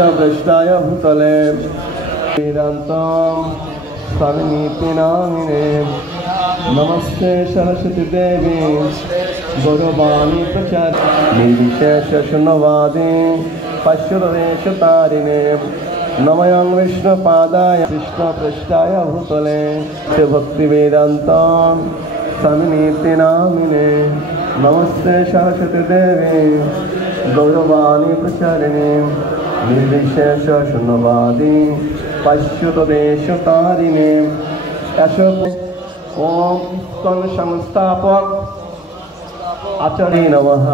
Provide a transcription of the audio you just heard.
कृष्णपृष्ठाय भूतले वेदान्तं स्वामिनीति नामिने नमस्ते सरस्वती देवी गौरवाणी प्रचार निर्विशेष शून्यवादी पश्युदेशतारिणे नमयं विष्णुपादाय कृष्णपृष्ठाय भूतले भक्तिवेदान्तं स्वामिनीति नामिने नमस्ते सरस्वती देवी गौरवाणी प्रचारिणे निर्विशेष शून्यवादी पश्युदेशतारिणे ओम संस्थापक आचार्य नमः।